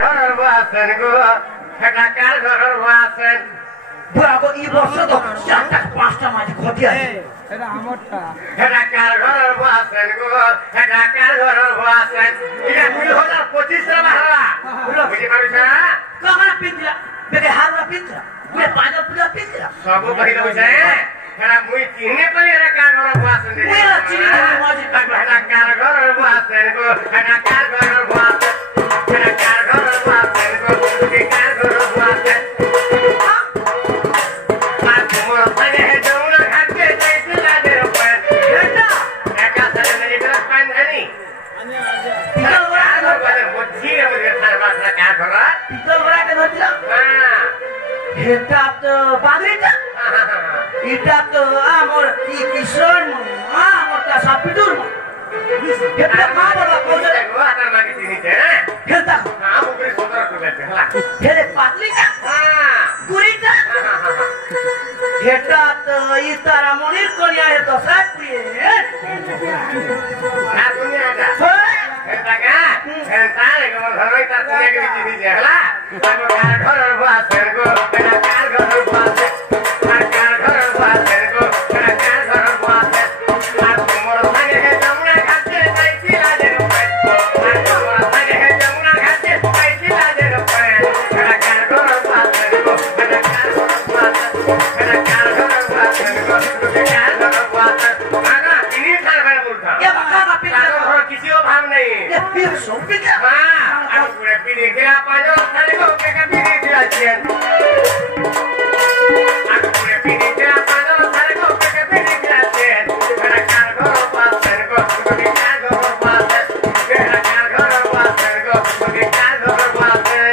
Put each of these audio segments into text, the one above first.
ঘরের বাসন গো এটা কার ঘরের বাসন বুড়াগো এই বর্ষ তো 4টা 5টা মাঝে ক্ষতি আছে এটা আমারটা এটা কার ঘরের বাসন গো এটা কার ঘরের বাসন এটা 2025 এর বাহারা বুঝি পারিস না কামরা পিতরা বেগে হাররা পিতরা পুরো পাঁচা পুরো পিতরা সব কহিল বুঝে এটা মুই চিনে পারি এটা কার ঘরের বাসন মুই চিনি মাঝে এটা কার ঘরের বাসন গো এটা কার ঘরের বাসন এটা কার ঘরের বাসন গো এটা কার ঘরের বাসন আর তোমার সঙ্গে যমুনা ঘাটে যাইতে লাগে এটা একা সাথে মেরে দিলাম পান জানি পিতল বড়া কার ঘরের বুদ্ধি আমাদের সারবাসরা কার ঘর পিতল বড়া কে ধরছিলাম হ্যাঁ এটা তো বাগরিটা এটা তো আমার কি কিশোর আমারটা সাপিটুর এটা মা বাবা কোজে দেখো আতার মাকে চিনিছে হ্যাঁ খেলতা নাম উপরে সদর করে হলা খেলে পাতলিটা হ্যাঁ গুড়িটা এটা তো ই তারা মনির করিয়া হে তো সাপ প্রিয়ে না তুমি আজা এটাকা এন্টারে কোন ধরই তার তুইকে চিনিছে হলা তারপর কার ঘরের বাসন গো এটা কার ঘরের বাসন আর কার ঘরের বাসন গো এটা কার ঘরের বাসন আর তোমার সঙ্গে যমুনা ঘাটে যাইতে লাগে আর তোমার সঙ্গে যমুনা ঘাটে যাইতে লাগে এটা কার ঘরের বাসন গো এটা কার ঘরের বাসন এটা কার ঘরের বাসন গো এটা কার ঘরের বাসন আগা তিনি কার ঘরে বলতা ये बका का पितल কার ঘর কিছিও ভাব নাই ये फिर सो पितल হ্যাঁ আর পুরো পিড়ি গিরা পাজো খালি গো কে পিড়ি গিরা ছিলেন আর পুরো পিড়ি গিরা পাজো খালি গো কে পিড়ি গিরা ছিলেন এটা কার ঘর বাসন গো এটা কার ঘর বাসন এটা কার ঘর বাসন গো এটা কার ঘর বাসন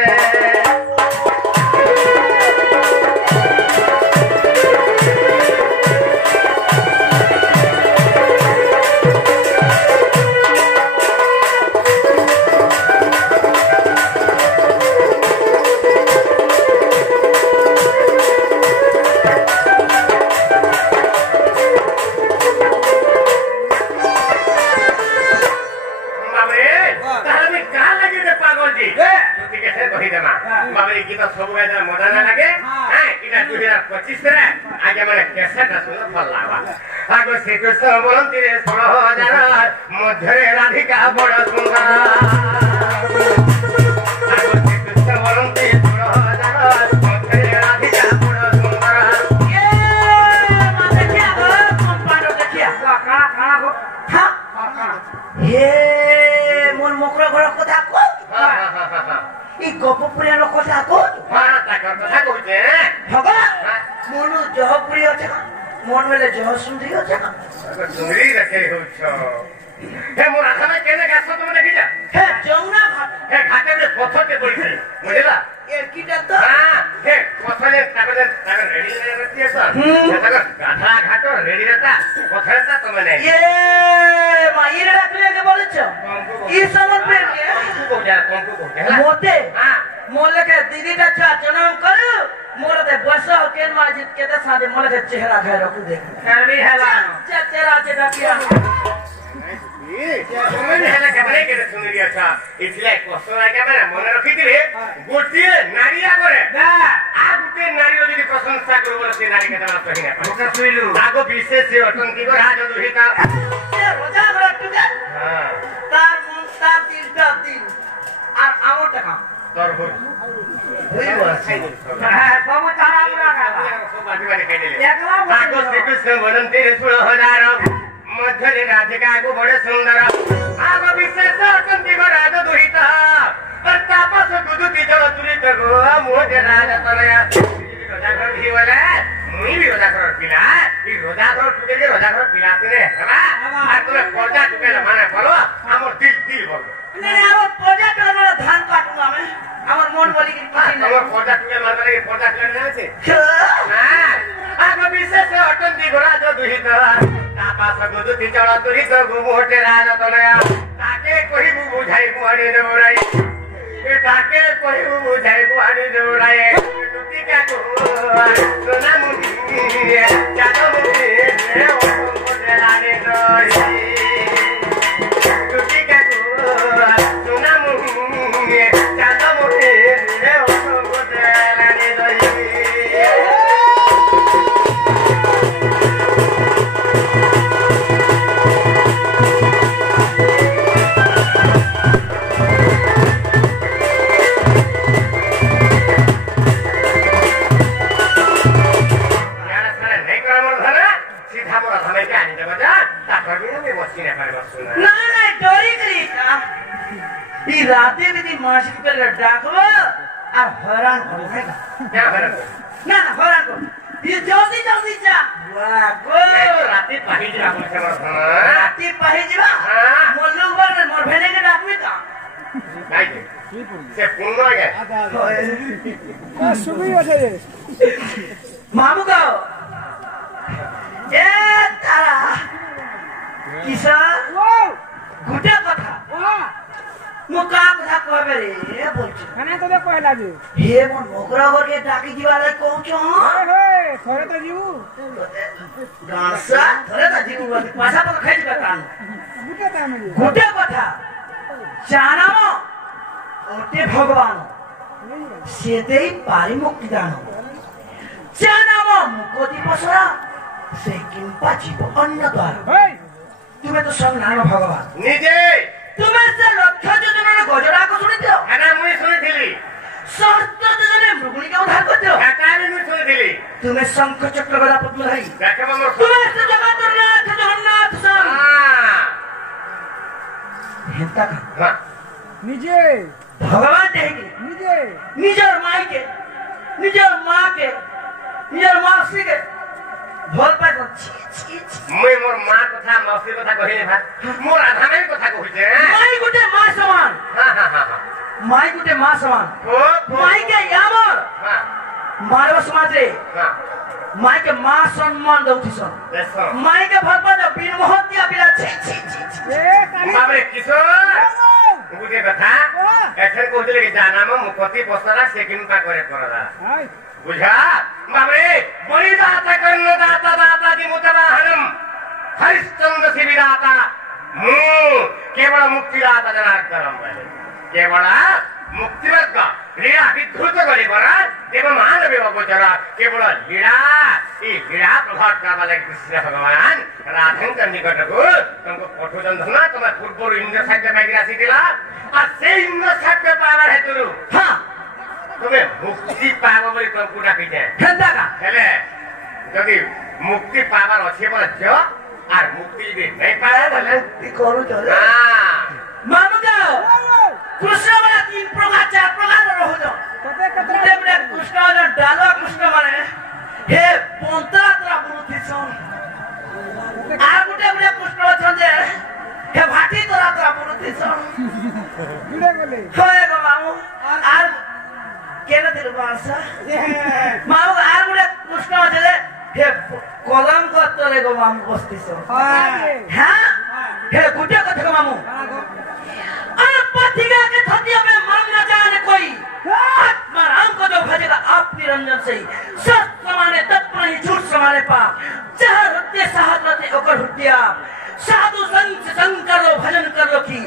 বাবরে তাহলে কার লাগি রে পাগলজি তুই কেসে কহি দেমা বাবরে কি তো সব গায় মজা না লাগে হ্যাঁ এটা 2025 রে আগে মানে কেসেটা শুনে ভাল লাগবা আগো শ্রীকৃষ্ণ বলন্তি রে 16000 মধ্যে রাধিকা বড় সুন্দর আগো শ্রীকৃষ্ণ বলন্তি 16000 মধ্যে রাধিকা বড় সুন্দর ये माने क्या हो कंपाउंड देखिया কারা গো हां ये मोर मकरा घर কথা কো ই গোপপুরিয়া লোক কথা কো হ্যাঁ তাকর কথা কইছে ভগা মনু জহপুরি আছে মন মেলে জহ সুন্দরী আছে সুন্দরী রেখে হচ্ছ হে মোর আসামে কেনে গাছ তুমি দেখি যা হে যমুনা ঘাট হে ঘাটে যে পথরতে পড়িছে বুঝলা এর কিটা তো হ্যাঁ হে পথরে তাকরে রেডি রেডি আছে তাকর গাধা ঘাটো রেডি রেটা পথরটা তুমি নাই ये মাইরে রাখলে কে বলেছ ই সমন প্রেম কে কঙ্কু কো হেলা মোতে হ্যাঁ मोले के दीदी का चा जन्म करो मोरे दे बसा केन माजिद के दे सादे मोले के चेहरा घर रखू देख करनी हेला चेहरा जे दकिया তুমি হেলা কেমনে কেনে সুন্দরী আছা ইতলে কষ্ট লাগে মানে মনে রাখি দিলে গোটিয়ে নারীয়া করে না আর গোটিয়ে নারী যদি প্রশংসা করব সে নারী কেন সহি না পায় ওটা শুইলু আগো বিশেষ অটঙ্কি করে আজ দুহিতা ये रोजा घर टुके হ্যাঁ तार मन तार दिलटा दिल আর আমার টাকা তোর হই হইব হ্যাঁ বাবু তারা পুরা গালা আগো শ্রীকৃষ্ণ বলন্তি রে 16000 মধ্যে রাধিকা আগো বড় সুন্দর আগো বিশেষ অটঙ্কি করে আজ দুহিতা আর তাপস দুদুতি জল তুলিত গো মোজে রাজ তনয়া রোজা ঘর দি বলে মুই বি রোজা ঘর পিলা এই রোজা ঘর টুকে যে রোজা ঘর পিলা তিনে হলা আর তুমি পর্দা টুকে মানে বলো আমার দিল দিল বলো নে আমার পজা টানা ধান কাটু আমি আমার মন বলি কি কিছু না আমার পর্দা টুকে মানে লাগে পর্দা টুকে না আছে হ্যাঁ আগো বিশেষ অটঙ্কি করে আজ দুহিতা তাপস দুদুতি জল তুলিত গো মোজে রাজ তনয়া তাকে কহিবু বুঝাই মুহারে দৌড়াই তাকে কহিবু বুঝাই মুহারে দৌড়াই টুটিকা গো সোনা মুনি জানো মুনি ও মোজে রাজ দৌড়াই টুটিকা গো সোনা মুনি জানো মুনি করে ডাকবো আর হয়রান করবে না क्या हरन না না হয়রান করবে ये जल्दी जल्दी जा वाह गो राती पाही जा बोल के मर राती पाही जीवा हां मोर लोग बर मोर भेने के डाकबी का काई से पुण्य आ गया सुबह আছে রে मामू का ए तारा किसान ও गुटे कथा ও मुका कथा कहबे रे बोलछ খানা তোদের কয়লা যে हे मोर मोकरा बर के डाकी जीवा रे कहछो হে থরে তো জিউ गासा थरे त जीव पाछा पर खाइ दिबा कान গুটা তামে गुटे कथा জানাম ওতে ভগবান সেতেই পারি মুক্তি দান জানাম মুকতি পসরা সে কিম্পা জীব অন্য দ্বার এই তুমি তো সব নাম ভগবান निजे তুমি যে লক্ষ্য যোজনার গজরা কো শুনিছো एना मुई सुनी थिली সত্য যোজনে মৃগুণীকে উদ্ধার করছো एटा भी मुई सुनी थिली তুমি শঙ্খ চক্র গদা পদ্ম ধাই देखे ममर তুমি যে জগতের নাথ জগন্নাথ সন हां হেতা কা हां নিজে ভগবান দেখি নিজে নিজের মাইকে নিজের মাকে নিজের মাসিকে ভল পাই ছি ছি ছি मुई मोर मां कथा मौसी कथा कहि भा मोर आधा में कथा कहि মাই গুটে মা সমান हां हां हां মাই গুটে মা সমান ओ মাইকে ইয়ামর हां মারব সমাজে हां মাইকে মা সম্মান দউছিস देखो মাইকে ভগবান বিন মহতিয়া বিলা ছি ছি ছি ছি। এ কানে बाबरे किशोर बुझे कथा एथर कहले कि जानाम मुकति पसरा सेकिन पा करे परदा হাই बुझा बाबरे बड़ी दाता कर्ण दाता दाता दि मुतवाहनम हरिश्चंद्र शिविदाता मु केवल मुक्ति दाता जनार्दनम केवल मुक्ति वर्ग लीला विधृत गरी बरा एवं मानव गोचरा केवल लीला ई लीला प्रभाव करवा लागि कृष्ण भगवान राधन निकट को तुमको पठोजन धना तुम पूर्व इंद्र साध्य मागी राशि दिला और से इंद्र साध्य पावर है तुरु হ্যাঁ তুমি মুক্তি পাব বলি তোর কুটা পিছে হেতা কা হেলে যদি মুক্তি পাবার আছে বলে জ আর মুক্তি যদি নাই পারে বলে কি করু চলে হ্যাঁ মানু যাও কৃষ্ণ মানে তিন প্রকার চার প্রকার রহজ তোতে কতরা তেমনে কৃষ্ণ মানে ডাল কৃষ্ণ মানে হে পন্তরা তোরা বুদ্ধি সন আর গুটে গুটে কৃষ্ণ অছন্দে হে ভাটি তোরা তোরা বুদ্ধি সন জুড়ে গলে হয় গো মামু আর কেন দিল বাসা মামু আর গুটে কৃষ্ণ আছে হে কলম করতলে গো মামু বসতিস হ্যাঁ হে গুটে কথা গো মামু और पथिका के थतिया में मर न जाने कोई आत्मा राम को जो भजेगा आप निरंजन से ही सत समाने तत्व नहीं झूठ समाने पाप जहाँ हत्या साहत रहते ओकर हत्या साधु संग से संग कर लो भजन कर लो की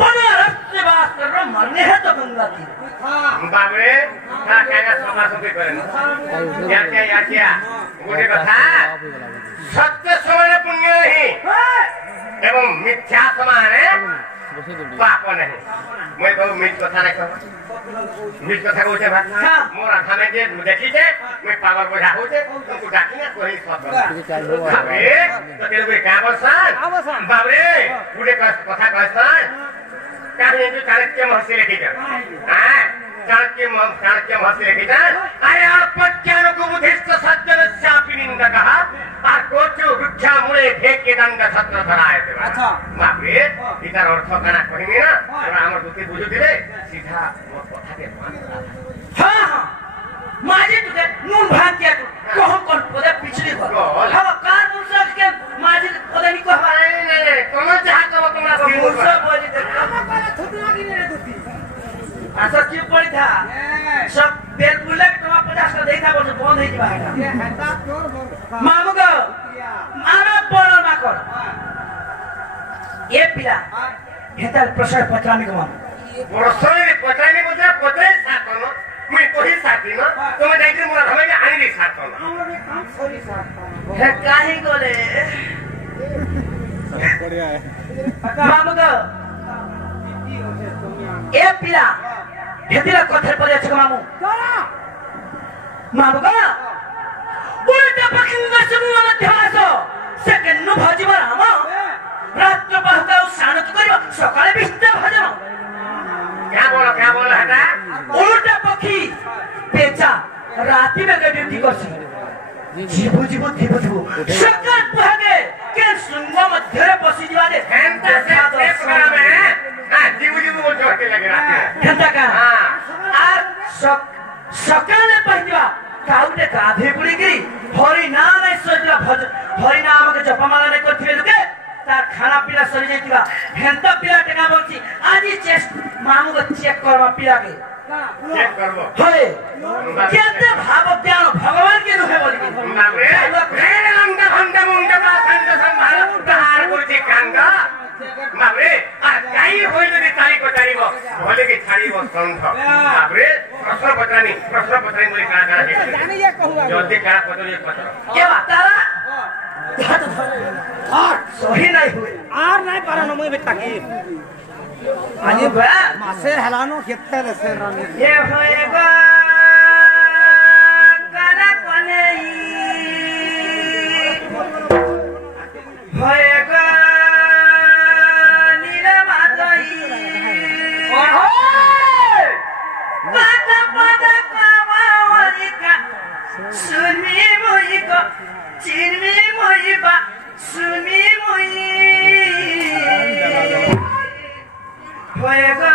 बना रक्त से बात कर लो मरने है तो गंगा की बाबरे का कागा समा सुपी करे या क्या गोटे कथा सत्य समान पुण्य नहीं एवं मिथ्या समान पाप नहीं मैं कहूँ मिथ कथा नहीं कहूँ मिथ कथा कहूँ छे भाई मोर आधा में जे देखी छे मैं पावर बोझा हो छे तुमको डाकी ना कोई सब बाबरे तो तेरे कोई का बसन बाबरे पूरे कथा कहसन काहे जो चाणक्य महर्षि लिखी छे हां चाणक्य महर्षि लिखी छे अरे अपज्ञानको बुद्धिस्त सज्जन शापि निंदकः আর কোচু বৃক্ষা মুড়ে ঢেকে দণ্ড ছত্র ধরায় দেবে আচ্ছা বাপরে এটার অর্থ কানা কহিনি না এবার আমার দুটি বুঝু দিলে সিধা মোর কথাকে মানলা हाँ हाँ माजी तुझे नून भाग किया तू कहम कौन पदे पिछली बार हम कार मुर्सा के माजी पदे नहीं को हमारे नहीं नहीं तुम चाह तो तुमरा सिंह मुर्सा बोली दे পালা থুতনা দিনে রে দুতি ऐसा क्यों पड़ी था सब बेल बुलेट तुम्हारा 50 का देखा बोल बंद है जाएगा এ হেতা তোর বর मामू को आना बोलो ना कर ये पिला हेता प्रसाद पत्रामी को मामू বড়সই পচাইনি বলতে পচাই সাতন মুই কহি সাতিন তুমি দেখি মোর ধমে আনিলি সাতন আমরা কাম সরি সাথ है काहे गोले बढ़िया है मामू को ए पिला हेतिला कथर परे छ मामू चला मामू को उल्टा पकिंगा समूह मध्यवासो सेकंड नु भजिब राम रात्र पहका सानत करिब सकाळे बिस्ता भजन क्या बोलो हटा उल्टा पक्षी पेचा राती में ड्यूटी करसी जीवो जीवो जीवो जीवो सकाळ पहागे के सुंग मध्यरे बसी जिवादे हेंता से प्रकार में हां जीव बोल जोटे लगे रात हेंता का हां আর সকালে পাইবা কাউতে গাধে পুড়ি গিরি হরি নাম সজলা ভজ হরি নামকে জপমালা নে করথিবে লোকে তার খানা পিলা সরি যাইতিবা হেন্তা পিলা টেকা বলছি আজি চেষ্ট মামুকে চেক করবা পিলাকে चेक करबो হয় কেতে ভাব জ্ঞান ভগবান কে রূপে বলি बापरे रे लंका घंटा मुंडा का खंड संभाल उद्धार करते कांगा बापरे आ काई होई जदी ताली को तारीबो भले के छाड़ीबो संठ बापरे प्रश्न पत्रानी बोली का জানি যে কহুয়া जदी का पत्र কে বাতারা হাট সহি নাই হুয়ে আর নাই পারানো মই বেটাকি আজি বা মাসে হেলানো খেতে রেছে রানে ये होएगा करा कोनेई होएगा नीलमाधई पाता पाता कावावरिका सुनी मोइको चिरमी मोइबा सुनी मोइ होएगा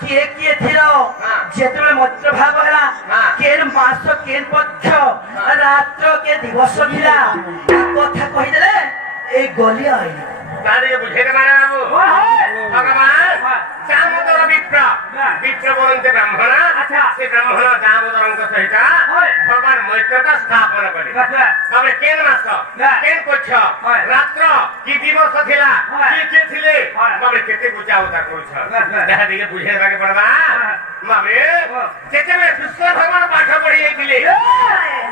କିଏ କିଏ ଥିଲ ଯେତେବେଳେ ମୈତ୍ର ଭାଗ ହେଲା କେନ୍ ମାସ କେନ୍ ପକ୍ଷ ରାତ୍ର କେ ଦିବସ ଥିଲା କଥା କହିଦେଲେ এই গলি আইল তারে বুঝাইতে পারে বাবু ভগবান দামোদর বিপ্র বলতে ব্রাহ্মণ সে ব্রাহ্মণ দামোদরଙ୍କ সহিত ভগবান মৈত্রতা স্থাপন কলে তবে কেন মাস কেন পক্ষ রাত্র কি দিবস ଥିଲା কি ଥିଲେ তবে কেতে বুঝা উতা কইছ দেখা দিকে বুঝাইবাকে পড়বা বাবে যেতেবে কৃষ্ণ ভগবান পাঠ পড়ি যাইଥିଲେ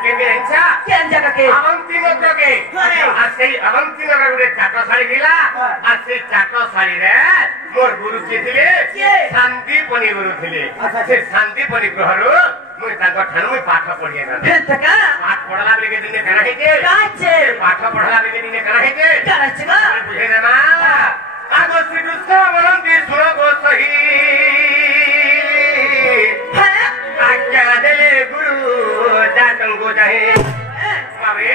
কেন ইচ্ছা কেন জায়গাকে অবন্তী নগরকে আর সেই অবন্তী নগর গুড়ে চাট শাড়ি ଥିଲା আর সেই চাট শাড়িরে মোর গুরু কিଏ ଥିଲେ শান্তিপনি গুরু ଥିଲେ ସେ শান্তিপনি গ্রহରୁ মুই তাଙ୍କ ଠାରୁ মুই পাঠ পড়ি না হেতকা পাঠ পড়লা বেগে দিনে কানা হেতে কাছে পাঠ পড়লা বেগে দিনে কানা হেতে কাছে না বুঝে না আগ শ্রীকৃষ্ণ বলন্তি শুন গো সহি হ্যাঁ আজ্ঞা দেলে গুরু জাতঙ্গো যাহে বাবে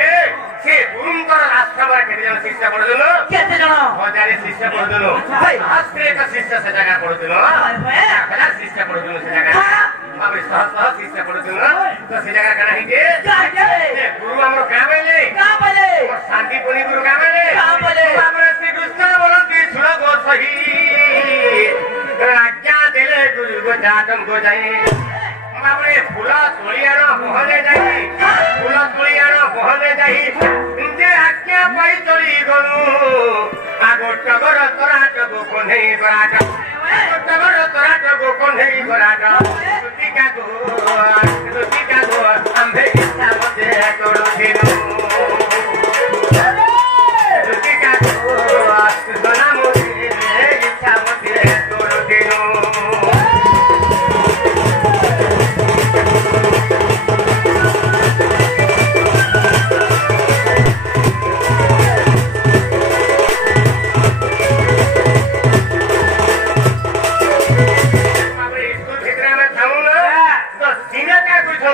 সে গুরুঙ্কর আশ্রমরে কেতে জন শিষ্য পড়ুছিল কেতে জন হজারে শিষ্য পড়ুছিল শাস্ত্রে এক শিষ্য সে জায়গা পড়ুছিল হাজার শিষ্য পড়ুছিল সে জায়গা বাবে সহ সহ শিষ্য পড়ুছিল তো সে জায়গা কানা হেতে গুরু আমার কামাইলে শান্তিপনি গুরু কামাইলে বাবরে শ্রীকৃষ্ণ বলন্তি শুন গো সহি আজ্ঞা দেলে গুরু গো জাতঙ্গো যাহে বাবরে ফুল তোলিয়ার বহলে যাই ফুল তোলিয়ার বহলে যাই যে আজ্ঞা পাই চলি গলু আগর টগর তোরাট গোকনেই গরাট আগর টগর তোরাট গোকনেই গরাট তুতিকা গো আম্ভে ইচ্ছা মতে তোড় দিনু তুতিকা গো সোনা মতে ইচ্ছা মতে তোড় দিনু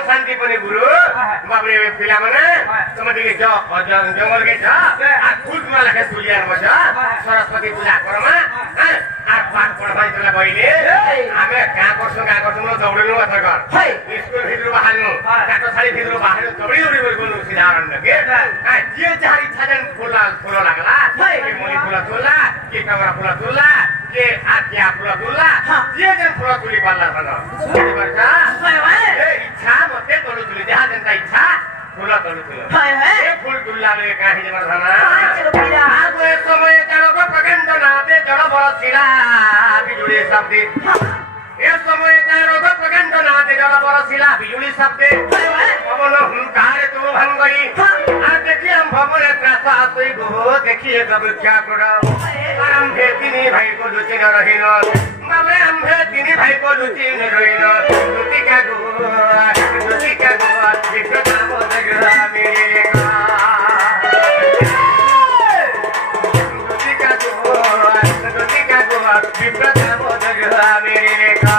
শান্তিপনি গুরু বাবরে পিলা মানে তুমি দিকে জঙ্গল কে যা আর ফুল তোমার লেখে তুলিয়ার বসা সরস্বতী পূজা করমা আর পাঠ পড়াই চলে বইলে আমি গাঁ করছো দৌড়িলু এথর স্কুল ভিতর বাহারু কাঠ শাড়ি ভিতর বাহারু দৌড়ি দৌড়ি বলি গলু সিধা অরণ্যকে যে যার ইচ্ছা যেন ফুল লাগলা কে মলি ফুল তুললা কে কামরা ফুল তুললা কে আজ্ঞা ফুল তুললা যে যেন ফুল তুলি পারলা ইচ্ছা মতে তোলো তুলি যাহা যেনটা ইচ্ছা ফুল তোলো তুলো ফুল তুললা লে কাহি যেন ধানা আগো এ সময়ে জড়ক প্রকাণ্ড নাতে জড় বরছিলা বিজুড়ি শব্দে এ সময়ে জড়ক প্রকাণ্ড নাতে জড় বরছিলা বিজুড়ি শব্দে পবন হুঙ্কারে তুলো ভাঙ্গই আর দেখি আম ভবনে ত্রাস আসই গো দেখি এক বৃক্ষা কর আম্ভে তিনি ভাই কো লুচি ন রহিন বাবরে আম্ভে তিনি ভাই কো লুচি ন রহিন তুতিকা গো বিক্রত নাম জগরা মেরে গা তুতিকা গো বিক্রত নাম জগরা মেরে গা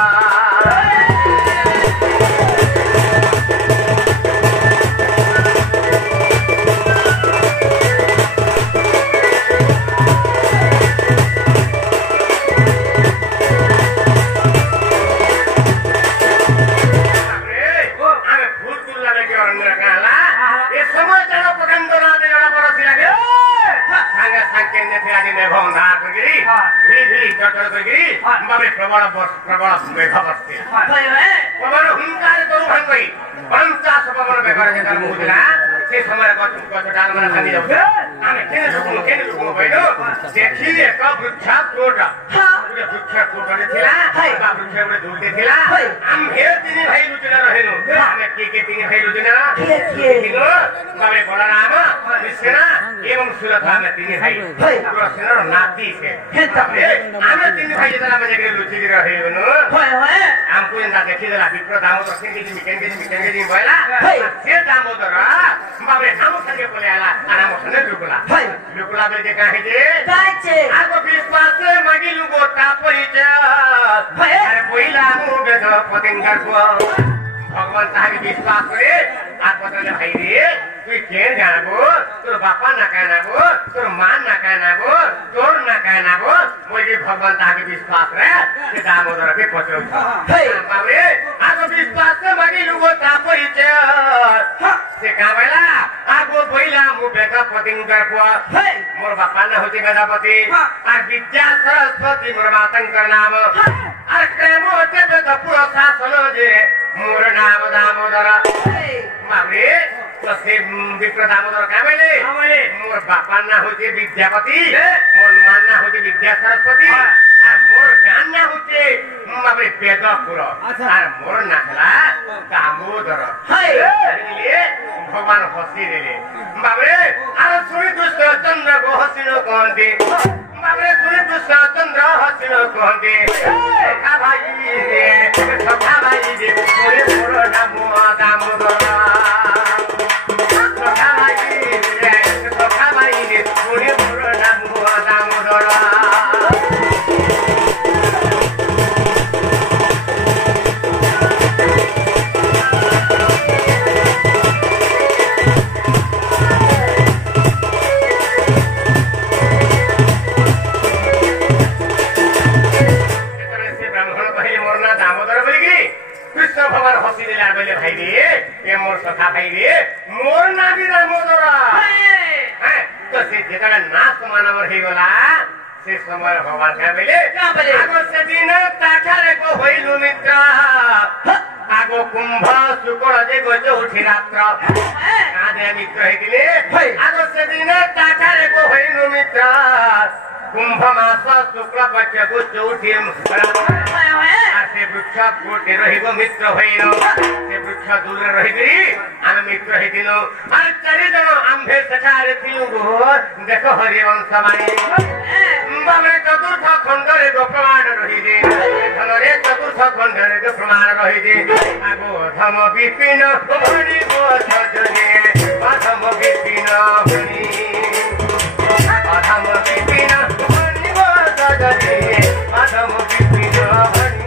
প্রবল মেঘ বর্ষে প্রবল হুঙ্কারে তরু ভাঙ্গই 50 প্রবল মেঘরে যেতার মুখ দিলা সেই সময় গছ ডাল মানে ভাঙি যাচ্ছে আমি কেনে ঢুকুম বইলো দেখি এক বৃক্ষাকোট বৃক্ষাকোটরে ছিলা বা বৃক্ষের উপরে ঝুলতে ছিলা আম্ভে তিনি ভাই লুচিনা রহেনু আমি কে তিনি ভাই লুচিনা বাবে বলরাম কৃষ্ণ এবং সুরথা আমি তিনি ভাই কৃষ্ণর নাতি সে আমি তিনি ভাই যেটা আমি জায়গায় লুচি রহেনু আমকু এন্টা দেখি দেলা বিপ্র দামোদর মিকেন কেজি বইলা সে দামোদর বাবে নাম সঙ্গে বলে আলা আর নাম সঙ্গে লুকুলা বেগে কাহে যে আগো বিশ্বাসে মাগিলু গোটা পরিচয় আরে বইলা মু বেদ পতেঙ্গার গো ভগবান তাহাকে বিশ্বাস করে আর বদলে ভাই রে তুই কে জানাবো তোর বাপা না কায় নাবো তোর মা না কায় নাবো তোর না কায় নাবো মই কি ভগবান তাকে বিশ্বাস রে সে দামোদর কে পচল বাবরে আগো বিশ্বাস মাগি লুগো তা পরিচয় সে কাবেলা আগো বইলা মু বেকা পতিঙ্গর পুয়া মোর বাপা না হতি বেদাপতি আর বিদ্যা সরস্বতী মোর মাতঙ্কর নাম আর প্রেম হতে বেদ পুরো শাসন যে মোর নাম দামোদর বাবরে তো সে বিপ্র দামোদর কাবেলে মোর বাপা না হতি বিদ্যাপতি মোর মা না হতি বিদ্যা সরস্বতী আর মোর গান না হতি বাবরে বেদ পুরো আর মোর না হলা দামোদর ভগবান হসি দেলে বাবরে আর শুনি দুষ্ট চন্দ্র গো হসিল কহন্তি বাবরে শুনি দুষ্ট চন্দ্র হসিল কহন্তি সখা ভাই রে সখা ভাই রে ওরে মোর নাম দামোদর সখা ভাই রে সখা ভাই রে ওরে মোর নাম দামোদর ভগবান হসি দিলে আর বলে ভাই রে এ মোর সখা ভাই রে মোর নামি দামোদর হ্যাঁ তো সে যেটা নাচ তোমার নামর হয়ে গলা সে সময় ভগবান বলে আগো সেদিন তাঠারে গো হইলু মিত্র আগো কুম্ভ শুক্র যে গো চৌঠি রাত্র কাঁদে মিত্র হইলে আগো সেদিন তাঠারে গো হইলু মিত্র কুম্ভ মাস শুক্ল পক্ষ গো চৌঠি से वृक्ष गोटे रहिबो मित्र होइन से वृक्ष दूर रहिबिरी आमे मित्र हेतिनो आ चारि जन आम्भे सखारे थिलु गो देखो हरिवंश बाणी बाबरे चतुर्थ खण्डरे गो प्रमाण रहिदे धनरे चतुर्थ खण्डरे गो प्रमाण रहिदे आगो धम विपिन भणी गो सजने धम विपिन भणी धम विपिन भणी गो सजने धम विपिन भणी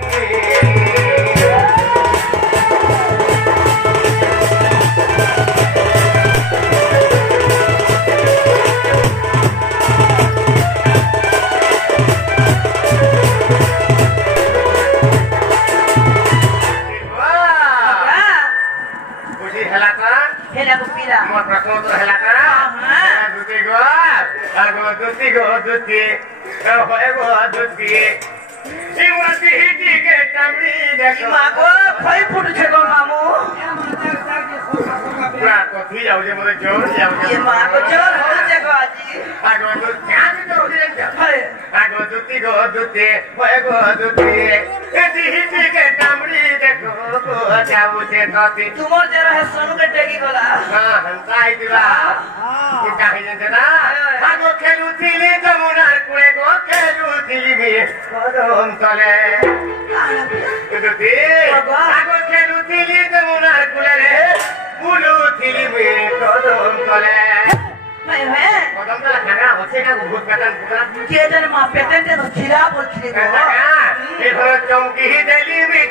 तुमर जरा है सोनू के टेकी गला हां हंसा आई दिला तू काहे जंते ना आगो खेलु थिली जमुनार कुळे गो खेलु थिली मे कदम तले तुदे आगो खेलु थिली जमुनार कुळे रे बुलु थिली मे कदम तले भाई है कदम तले खाना होছে না ভূত পেটান পুরা के जन मा पेटेंटे तो खिरा बोल खिरे गो ए भर चौकी देली में